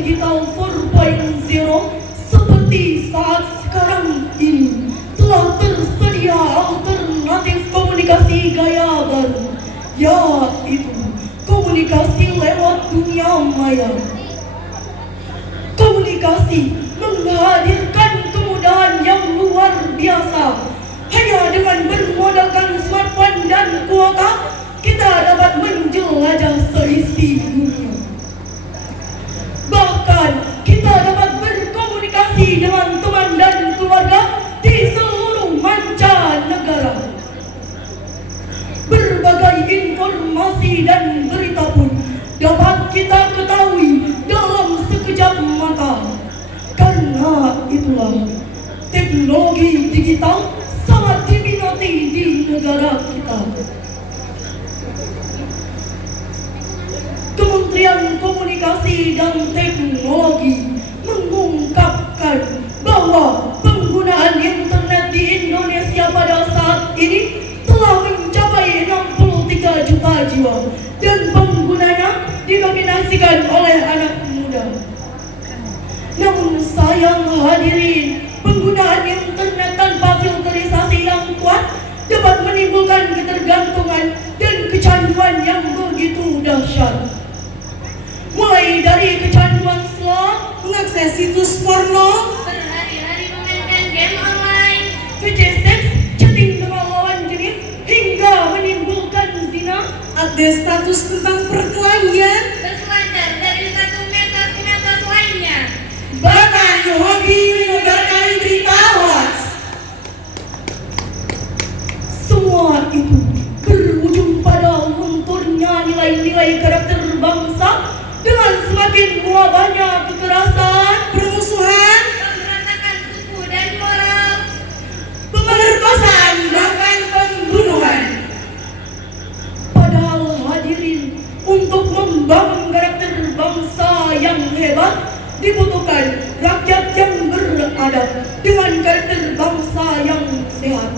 digital 4.0 seperti saat sekarang ini telah tersedia alternatif komunikasi gaya baru, yaitu komunikasi lewat dunia maya. Komunikasi menghadirkan kemudahan yang luar biasa. Hanya dengan bermodalkan smartphone dan kuota, kita dapat menjelajah seisi dunia. Bahkan kita dapat berkomunikasi dengan teman dan keluarga di seluruh mancanegara. Berbagai informasi dan berita pun dapat kita ketahui dalam sekejap mata. Karena itulah teknologi digital sangat diminati di negara kita. Kementerian Komunikasi dan Teknologi mengungkapkan bahwa penggunaan internet di Indonesia pada saat ini telah mencapai 63 juta jiwa dan penggunanya didominasikan oleh anak muda. Namun sayang hadirin, penggunaan internet tanpa filterisasi yang kuat dapat menimbulkan ketergantungan dan kecanduan yang begitu dahsyat. Mulai dari kecanduan slot, mengakses situs porno, berhari-hari memainkan game online, VC seks, chatting dengan lawan jenis, hingga menimbulkan zina, update status tentang perkelahian, berselancar dari satu meter ke meter lainnya. bahkan hobi menyebarkan berita hoax. semua itu berujung pada lunturnya nilai-nilai karakter bangsa dengan semakin mewabahnya kekerasan, Permusuhan, Pemberontakan suku dan moral, pemerkosaan, bahkan pembunuhan. Padahal hadirin, untuk membangun karakter bangsa yang hebat dibutuhkan rakyat yang beradab dengan karakter bangsa yang sehat.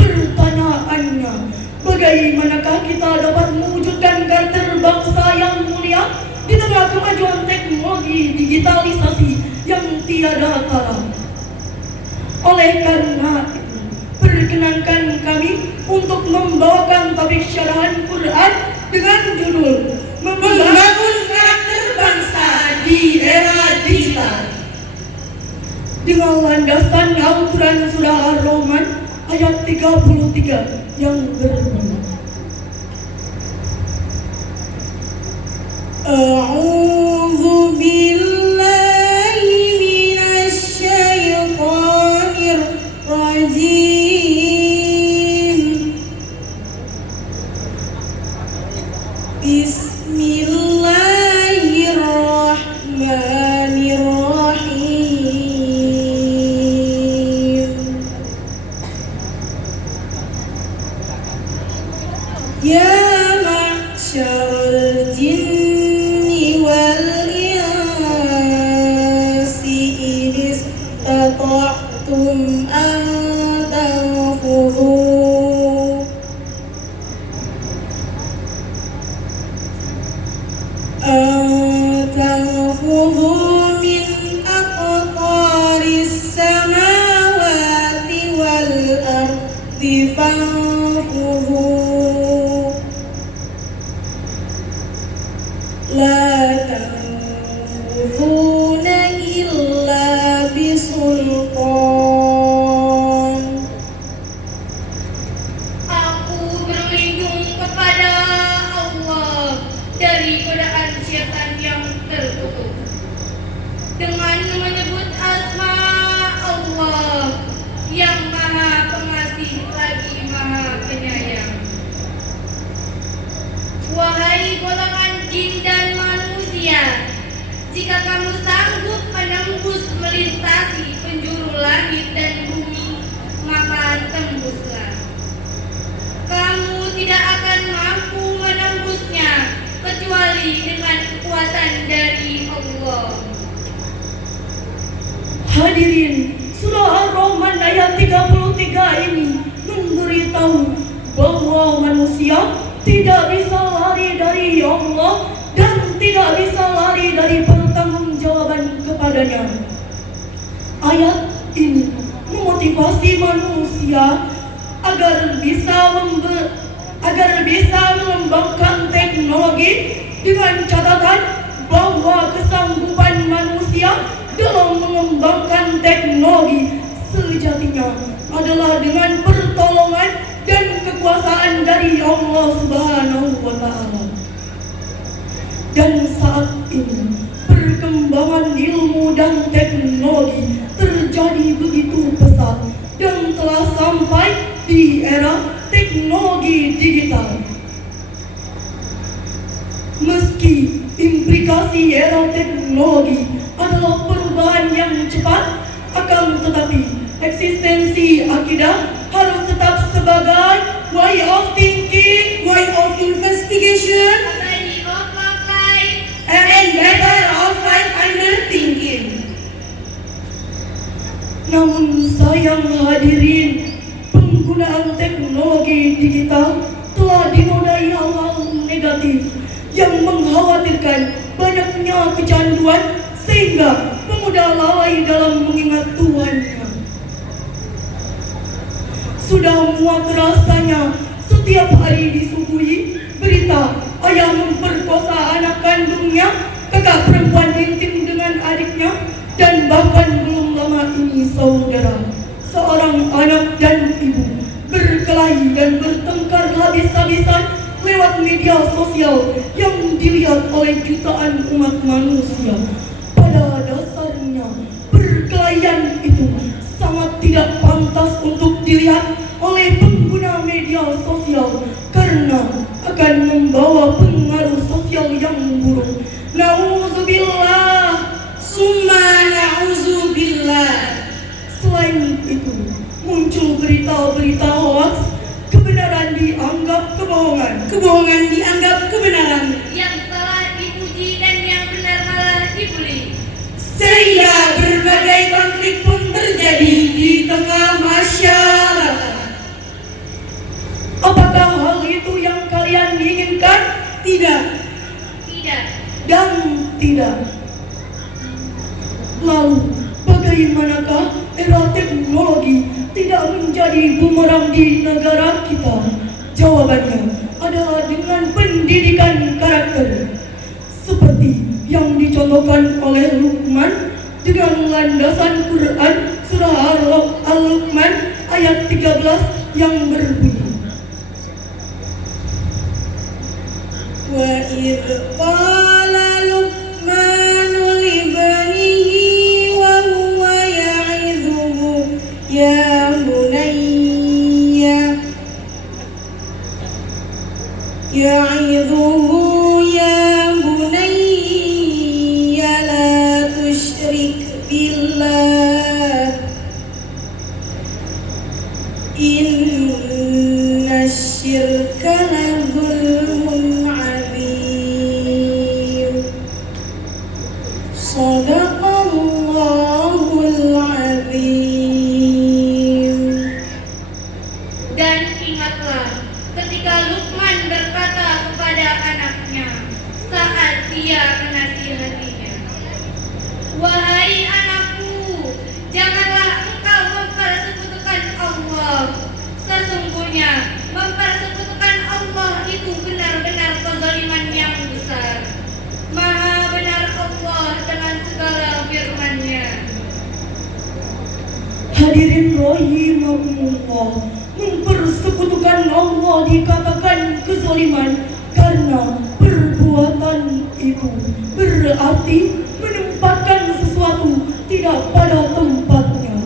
Pertanyaannya, bagaimanakah kita dapat mewujudkan karakter bangsa yang mulia di tengah kemajuan teknologi digitalisasi yang tiada tara? Oleh karena itu, perkenankan kami untuk membawakan topik syarahan Quran dengan judul Membangun karakter bangsa di era digital. dengan landasan Al-Quran Surah Ar-Rahman ayat 33 yang berbunyi, A'udzu billahi minasy syaithanir rajim. Bismillahirrahmanirrahim. Ya ma'syaral jinni wal insi in istata'tum an tanfudhu min aqtaris samawati wal ardi fanfudhu la tanfudhuna illa bisultan. Aku berlindung kepada Allah dari godaan syaitan yang terkutuk dengan menyebut asma Allah yang maha pengasih lagi maha penyayang. Wahai golongan jin dan manusia, jika kamu sanggup menembus melintasi penjuru langit dan bumi, maka tembuslah. Kamu tidak akan mampu menembusnya kecuali dengan kekuatan dari Allah. Hadirin, Surah Ar-Rahman ayat 33 ini memberitahu bahwa manusia tidak bisa lari dari Allah dan tidak bisa lari dari pertanyaan kepadanya. Ayat ini memotivasi manusia agar bisa mengembangkan teknologi dengan catatan bahwa kesanggupan manusia dalam mengembangkan teknologi sejatinya adalah dengan pertolongan dan kekuasaan dari Allah Subhanahu wa Ta'ala. Dan saat ini perkembangan ilmu dan teknologi terjadi begitu pesat dan telah sampai di era teknologi digital. Meski implikasi era teknologi adalah perubahan yang cepat, akan tetapi eksistensi akidah harus tetap sebagai way of thinking, way of investigation, Body of life. and matter of life under thinking. Namun sayang hadirin, penggunaan teknologi digital telah dinodai hal-hal negatif yang mengkhawatirkan banyaknya kecanduan sehingga pemuda lalai dalam mengingat Tuhannya. Sudah muak rasanya setiap hari disuguhi berita ayah memperkosa anak kandungnya, kakak perempuan intim dengan adiknya, dan bahkan belum lama ini saudara, seorang anak dan ibu berkelahi dan bertengkar habis-habisan lewat media sosial yang dilihat oleh jutaan umat manusia. Pada dasarnya perkelahian itu sangat tidak pantas untuk dilihat oleh pengguna media sosial karena akan membawa pengaruh sosial yang buruk. Nauzubillah, Summa na'udzubillah. selain itu muncul berita-berita hoaks, kebenaran dianggap kebohongan. Kebohongan dianggap kebenaran, Yang salah dipuji dan yang benar malah dibully. sehingga berbagai konflik pun terjadi di tengah masyarakat. Apakah hal itu yang kalian inginkan? Tidak. Tidak. Dan tidak. Lalu, bagaimanakah era teknologi tidak menjadi bumerang di negara kita? Jawabannya adalah dengan pendidikan karakter, seperti yang dicontohkan oleh Luqman dengan landasan Quran surah Al-Luqman ayat 13 yang berbunyi, Wa idh qala Luqmanu libnihi wa huwa ya'idhuhu ya bunayya la tusyrik billah inna syirka la zulmun adzim. Shadaqallahul adzim. Dan ingatlah ketika Luqman berkata kepada anaknya saat dia menasihatinya, "Wahai anakku, janganlah engkau mempersekutukan Allah. Sesungguhnya mempersekutukan Allah itu benar-benar kezaliman yang besar. Maha benar Allah dengan segala firman-Nya." hadirin rahimahumullah, mempersekutukan Allah dikatakan kezaliman karena perbuatan itu berarti menempatkan sesuatu tidak pada tempatnya,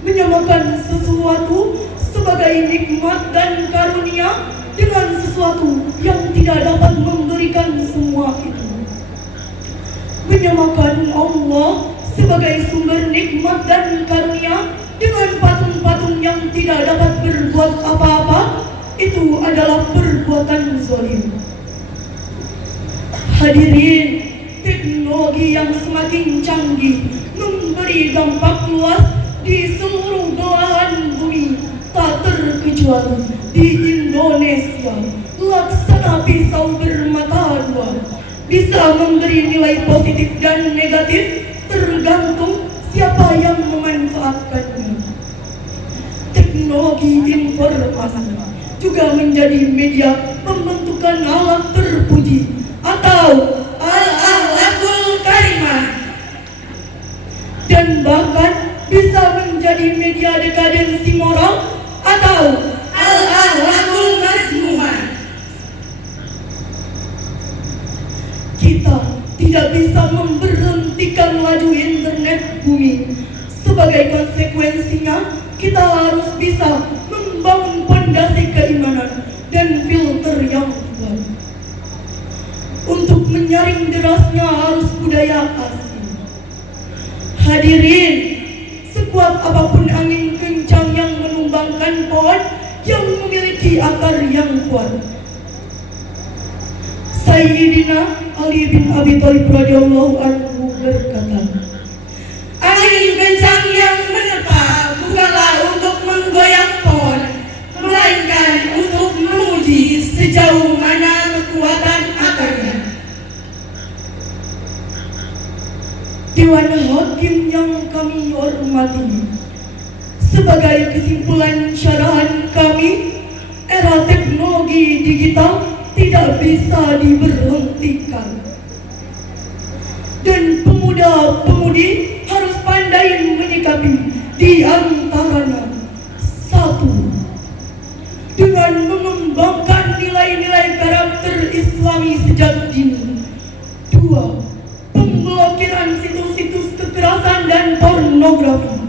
menyamakan sesuatu sebagai nikmat dan karunia dengan sesuatu yang tidak dapat memberikan semua itu, menyamakan Allah sebagai sumber nikmat dan karunia dengan patung-patung yang tidak dapat berbuat apa-apa. Itu adalah perbuatan zalim. Hadirin, teknologi yang semakin canggih memberi dampak luas di seluruh belahan bumi, tak terkecuali di Indonesia. Laksana pisau bermata dua, bisa memberi nilai positif dan negatif tergantung tergantung siapa yang memanfaatkannya. Teknologi informasi juga menjadi media pembentukan alat terpuji atau al-akhlakul karimah, dan bahkan bisa menjadi media dekadensi moral atau al-akhlakul mazmumah. kita tidak bisa memberhentikan laju internet bumi. Sebagai konsekuensinya, kita harus bisa membangun fondasi keimanan dan filter yang kuat untuk menyaring derasnya arus budaya asing. Hadirin, sekuat apapun angin kencang yang menumbangkan pohon yang memiliki akar yang kuat, Sayyidina Ali bin Abi Thalib radhiyallahu anhu berkata, Angin kencang yang menerpa bukanlah untuk menggoyang pohon, melainkan untuk menguji sejauh mana kekuatan akarnya. Dewan Hakim yang kami hormati, sebagai kesimpulan syarahan kami, era teknologi digital tidak bisa diberhentikan, dan pemuda-pemudi harus pandai menyikapi di antaranya: satu, dengan mengembangkan nilai-nilai karakter Islami sejak dini; dua, pemblokiran situs-situs kekerasan dan pornografi;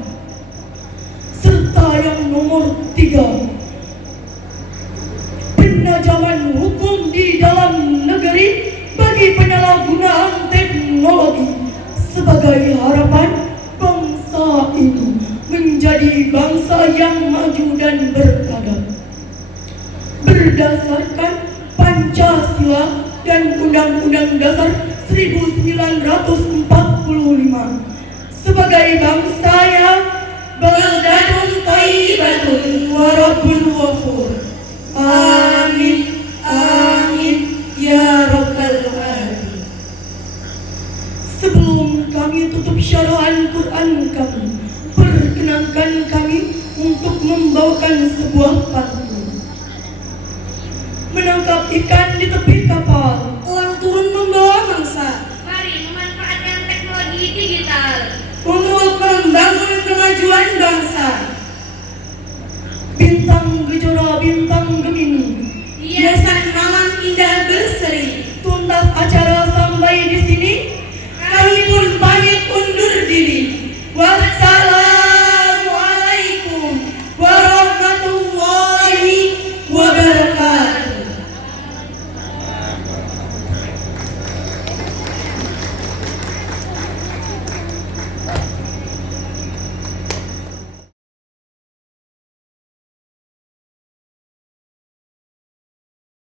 serta yang nomor tiga, penajaman hukum di dalam negeri bagi penyalahgunaan teknologi sebagai harapan bangsa ini menjadi bangsa yang maju dan beradab berdasarkan Pancasila dan Undang-Undang Dasar 1945, sebagai bangsa yang Baldatun thayyibatun wa rabbun ghafur. Amin, amin, ya rabbal alamin. Sebelum kami tutup syarahan Quran kami, perkenankan kami untuk membawakan sebuah pantun. Menangkap ikan di tepi kapal, Uang turun membawa mangsa Mari memanfaatkan teknologi digital untuk membangun kemajuan bangsa.